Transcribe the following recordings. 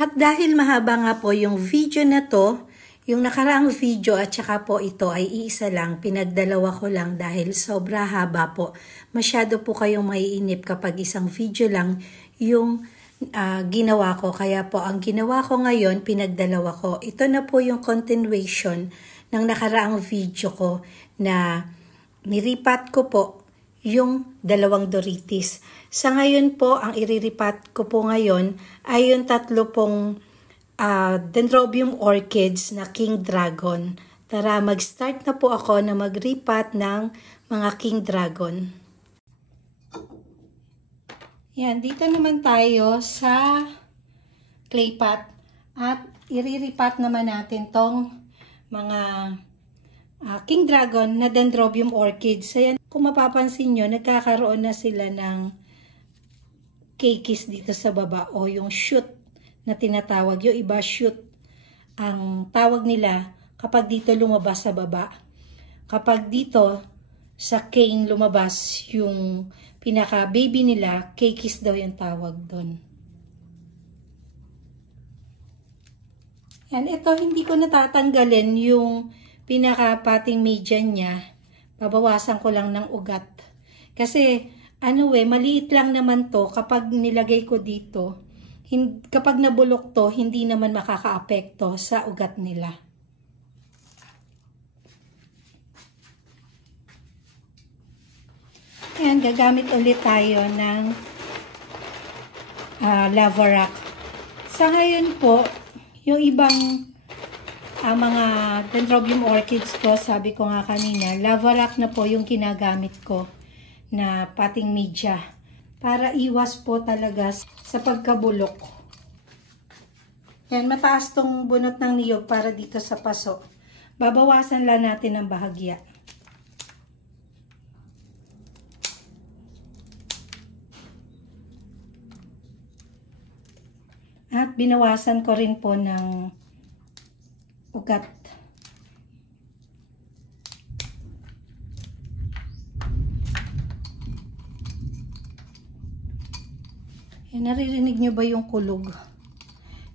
At dahil mahaba nga po yung video na to, yung nakaraang video at saka po ito ay iisa lang, pinagdalawa ko lang dahil sobra haba po. Masyado po kayong maiinip kapag isang video lang yung ginawa ko. Kaya po ang ginawa ko ngayon, pinagdalawa ko. Ito na po yung continuation ng nakaraang video ko na niripat ko po yung dalawang Doritis. Sa ngayon po, ang iriripat ko po ngayon ay yung tatlo pong Dendrobium orchids na King Dragon. Tara, mag-start na po ako na magripat ng mga King Dragon. Yan, dito naman tayo sa clay pot at iriripat naman natin tong mga King Dragon na Dendrobium orchids. Ayan, kung mapapansin nyo, nagkakaroon na sila ng cakeys dito sa baba o yung shoot na tinatawag. Yung iba shoot ang tawag nila kapag dito lumabas sa baba. Kapag dito sa cane lumabas yung pinaka baby nila, cakeys daw yung tawag doon. Yan, ito hindi ko natatanggalin yung pinaka pating media niya. Babawasan ko lang ng ugat. Kasi maliit lang naman to kapag nilagay ko dito. Kapag nabulok to, hindi naman makakaapekto sa ugat nila. Ayan, gagamit ulit tayo ng lava rock. Sa ngayon po, yung ibang mga Dendrobium orchids ko, sabi ko nga kanina, lava rock na po yung ginagamit ko na pating media. Para iwas po talaga sa pagkabulok. Yan, mataas tong bunot ng niyog para dito sa paso. Babawasan lang natin ang bahagya. At binawasan ko rin po ng ugat. Naririnig nyo ba yung kulog?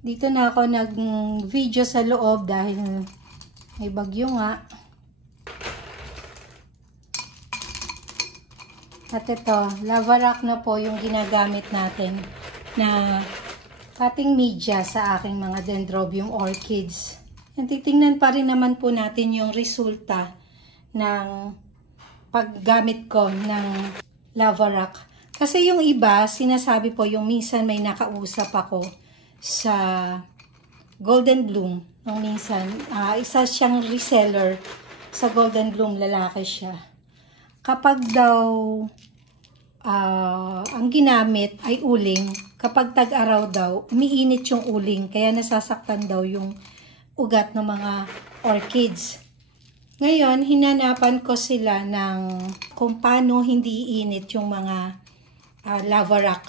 Dito na ako nag-video sa loob dahil may bagyo nga. At ito, lava rock na po yung ginagamit natin na cutting media sa aking mga Dendrobium orchids. Yan, titingnan pa rin naman po natin yung resulta ng paggamit ko ng lava rock. Kasi yung iba, sinasabi po yung minsan may nakausap ako sa Golden Bloom. Nung minsan, isa siyang reseller sa Golden Bloom, lalaki siya. Kapag daw ang ginamit ay uling, kapag tag-araw daw, umiinit yung uling, kaya nasasaktan daw yung ugat ng mga orchids. Ngayon, hinanapan ko sila ng kung paano hindi iinit yung mga lava rock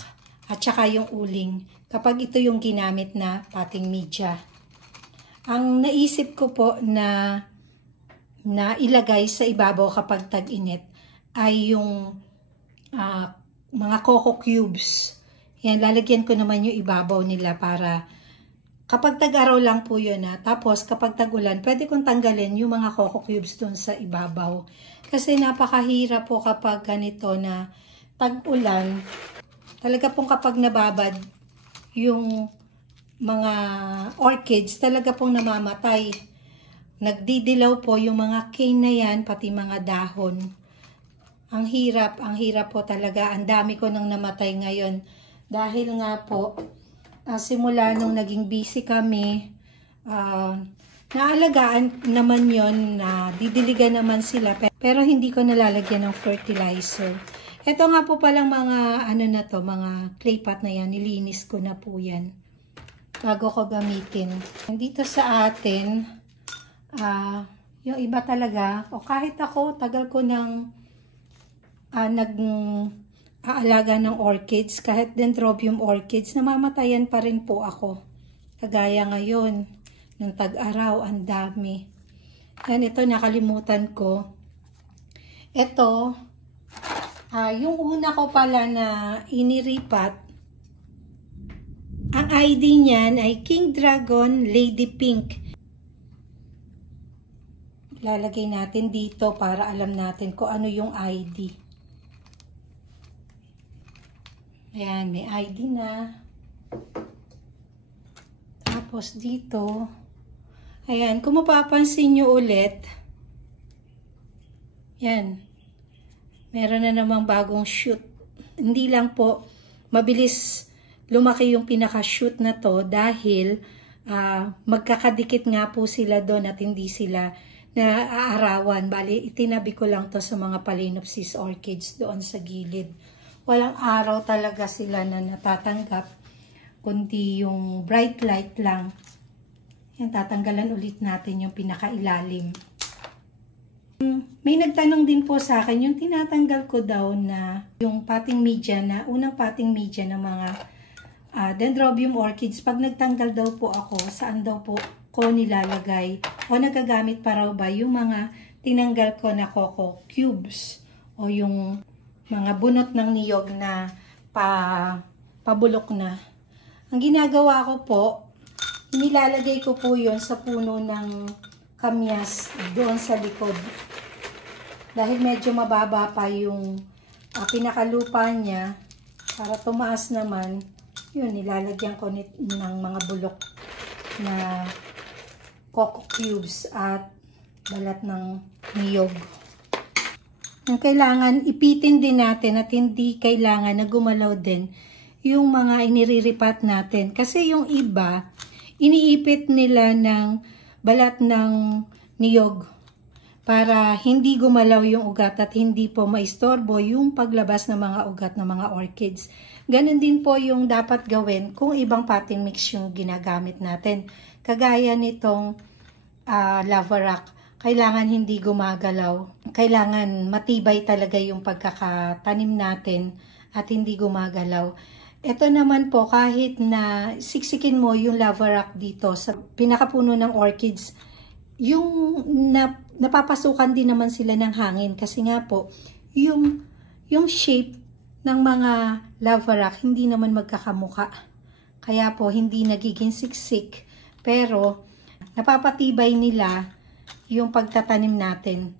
at saka yung uling kapag ito yung ginamit na pating media. Ang naisip ko po na ilagay sa ibabaw kapag tag-init ay yung mga coco cubes. Yan, lalagyan ko naman yung ibabaw nila para kapag tag-araw lang po yun tapos kapag tag-ulan, pwede kong tanggalin yung mga coco cubes dun sa ibabaw. Kasi napakahirap po kapag ganito na tag-ulan, talaga pong kapag nababad yung mga orchids, talaga pong namamatay. Nagdidilaw po yung mga cane na yan, pati mga dahon. Ang hirap po talaga. Ang dami ko nang namatay ngayon. Dahil nga po, simula nung naging busy kami, naalagaan naman yon na didiligan naman sila, pero hindi ko nalalagyan ng fertilizer. Ito nga po palang mga mga clay pot na yan, nilinis ko na po yan bago ko gamitin. Dito sa atin, yung iba talaga, o kahit ako, tagal ko nang nag-aalaga ng orchids, kahit Dendrobium orchids, namamatayan pa rin po ako. Kagaya ngayon, ng tag-araw, ang dami. Yan, ito nakalimutan ko. Ito, yung una ko pala na iniripat Ang ID niyan ay King Dragon Lady Pink. Lalagay natin dito para alam natin kung ano yung ID. Ayan, may ID na. Tapos dito, ayan, kung mapapansin nyo ulit, yan, meron na namang bagong shoot. Hindi lang po, mabilis lumaki yung pinaka-shoot na to dahil magkakadikit nga po sila doon at hindi sila naaarawan. Bali, itinabi ko lang to sa mga Phalaenopsis orchids doon sa gilid. Walang araw talaga sila na natatanggap, kundi yung bright light lang. Yan, tatanggalan ulit natin yung pinakailalim. May nagtanong din po sa akin, yung tinatanggal ko daw na yung potting media na, unang potting media ng mga Dendrobium orchids, pag nagtanggal daw po ako, saan daw po ko nilalagay o nagagamit pa raw ba yung mga tinanggal ko na coco cubes o yung mga bunot ng niyog na pabulok na. Ang ginagawa ko po, nilalagay ko po yon sa puno ng kamyas doon sa likod. Dahil medyo mababa pa yung pinakalupa niya, para tumaas naman, yun, nilalagyan ko ng mga bulok na coco cubes at balat ng niyog. Ang kailangan, ipitin din natin at hindi kailangan na gumalaw din yung mga iniriripat natin. Kasi yung iba, iniipit nila ng balat ng niyog para hindi gumalaw yung ugat at hindi po maistorbo yung paglabas ng mga ugat ng mga orchids. Ganon din po yung dapat gawin kung ibang potting mix yung ginagamit natin. Kagaya nitong lava rock. Kailangan hindi gumagalaw. Kailangan matibay talaga yung pagkakatanim natin at hindi gumagalaw. Ito naman po, kahit na siksikin mo yung lava rock dito sa pinakapuno ng orchids, yung napapasukan din naman sila ng hangin kasi nga po, yung shape ng mga lava rock hindi naman magkakamuka. Kaya po, hindi nagiging siksik. Pero, napapatibay nila yung pagtatanim natin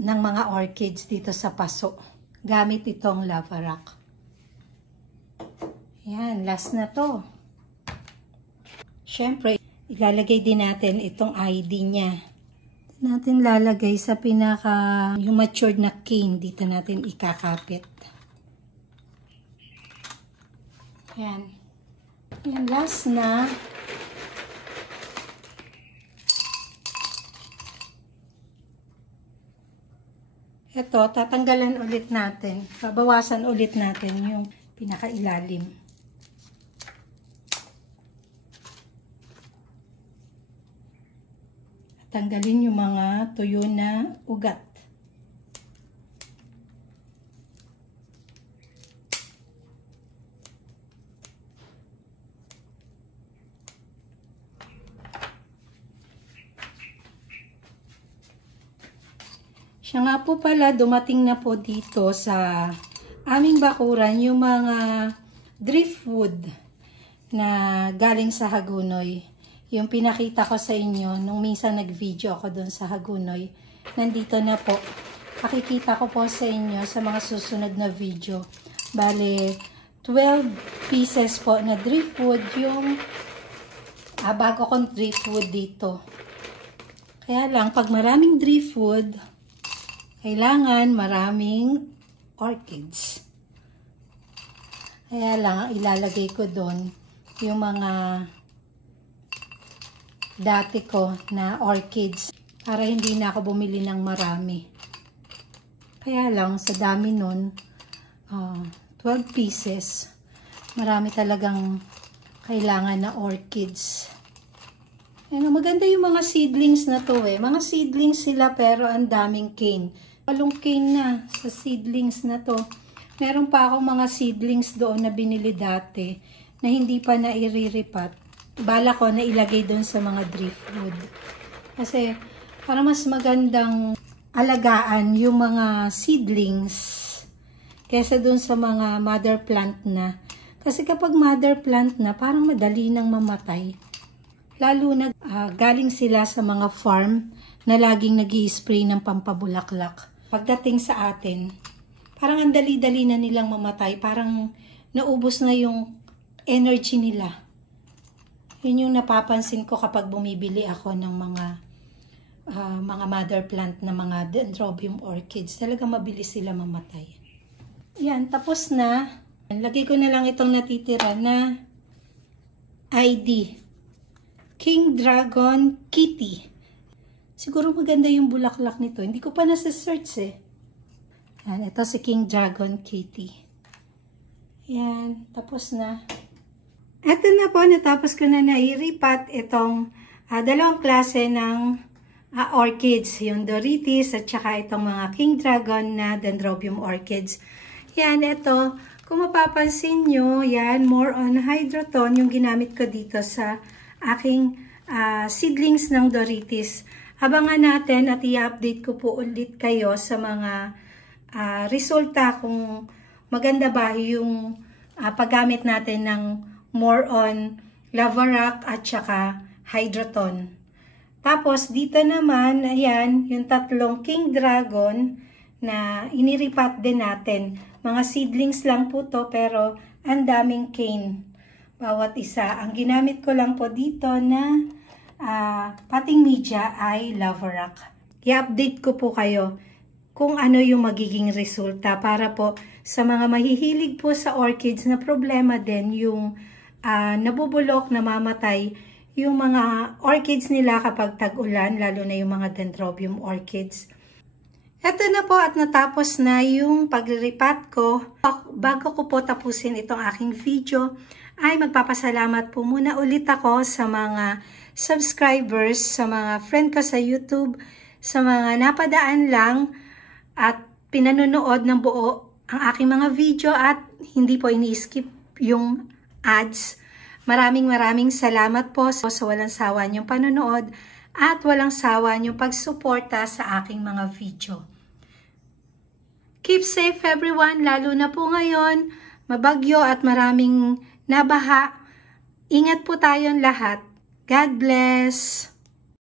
ng mga orchids dito sa paso gamit itong lava rock. Yan, last na to. Syempre, ilalagay din natin itong ID niya. Natin lalagay sa yung matured na cane. Dito natin ikakapit. Yan. Yan, last na. Ito, tatanggalan ulit natin. Babawasan ulit natin yung pinakailalim. Tanggalin yung mga tuyo na ugat. Siya nga po pala, dumating na po dito sa aming bakuran yung mga driftwood na galing sa Hagunoy. Yung pinakita ko sa inyo nung minsan nag-video ako doon sa Hagunoy. Nandito na po. Pakikita ko po sa inyo sa mga susunod na video. Bale, 12 pieces po na driftwood yung bago kong driftwood dito. Kaya lang, pag maraming driftwood, kailangan maraming orchids. Kaya lang, ilalagay ko doon yung mga dati ko na orchids para hindi na ako bumili ng marami. Kaya lang, sa dami nun, 12 pieces, marami talagang kailangan na orchids. Ano, maganda yung mga seedlings na to eh. Mga seedlings sila pero ang daming cane. Walong cane na sa seedlings na to. Meron pa akong mga seedlings doon na binili dati na hindi pa nairiripat. Bala ko na ilagay doon sa mga driftwood. Kasi para mas magandang alagaan yung mga seedlings kaysa doon sa mga mother plant na. Kasi kapag mother plant na, parang madali nang mamatay. Lalo na galing sila sa mga farm na laging nag-i-spray ng pampabulaklak. Pagdating sa atin, parang ang dali-dali na nilang mamatay. Parang naubos na yung energy nila. Yun yung napapansin ko kapag bumibili ako ng mga mother plant na mga Dendrobium orchids. Talagang mabilis sila mamatay. Yan, tapos na. Lagay ko na lang itong natitira na ID. King Dragon Kitty. Siguro maganda yung bulaklak nito. Hindi ko pa nasa-search eh. Yan, ito si King Dragon Kitty. Yan, tapos na. Ito na po, natapos ko na nairipat itong dalawang klase ng orchids, yung Doritis at saka itong mga King Dragon na Dendrobium orchids. Yan, ito, kung mapapansin nyo, yan, more on hydroton yung ginamit ko dito sa aking seedlings ng Doritis. Abangan natin at i-update ko po ulit kayo sa mga resulta kung maganda ba yung paggamit natin ng more on Lava-Rock at saka hydroton. Tapos, dito naman, ayan, yung tatlong King Dragon na iniripat din natin. Mga seedlings lang po to, pero ang daming cane. Bawat isa. Ang ginamit ko lang po dito na potting media ay Lava-Rock. I-update ko po kayo kung ano yung magiging resulta para po sa mga mahihilig po sa orchids na problema din yung nabubulok, namamatay yung mga orchids nila kapag tag-ulan, lalo na yung mga Dendrobium orchids. Ito na po at natapos na yung paglilipat ko. Bago ko po tapusin itong aking video, ay magpapasalamat po muna ulit ako sa mga subscribers, sa mga friend ko sa YouTube, sa mga napadaan lang at pinanonood ng buo ang aking mga video at hindi po ini-skip yung ads. Maraming salamat po sa walang sawa niyong panonood at walang sawa niyong pagsuporta sa aking mga video. Keep safe everyone, lalo na po ngayon, mabagyo at maraming nabaha. Ingat po tayong lahat. God bless!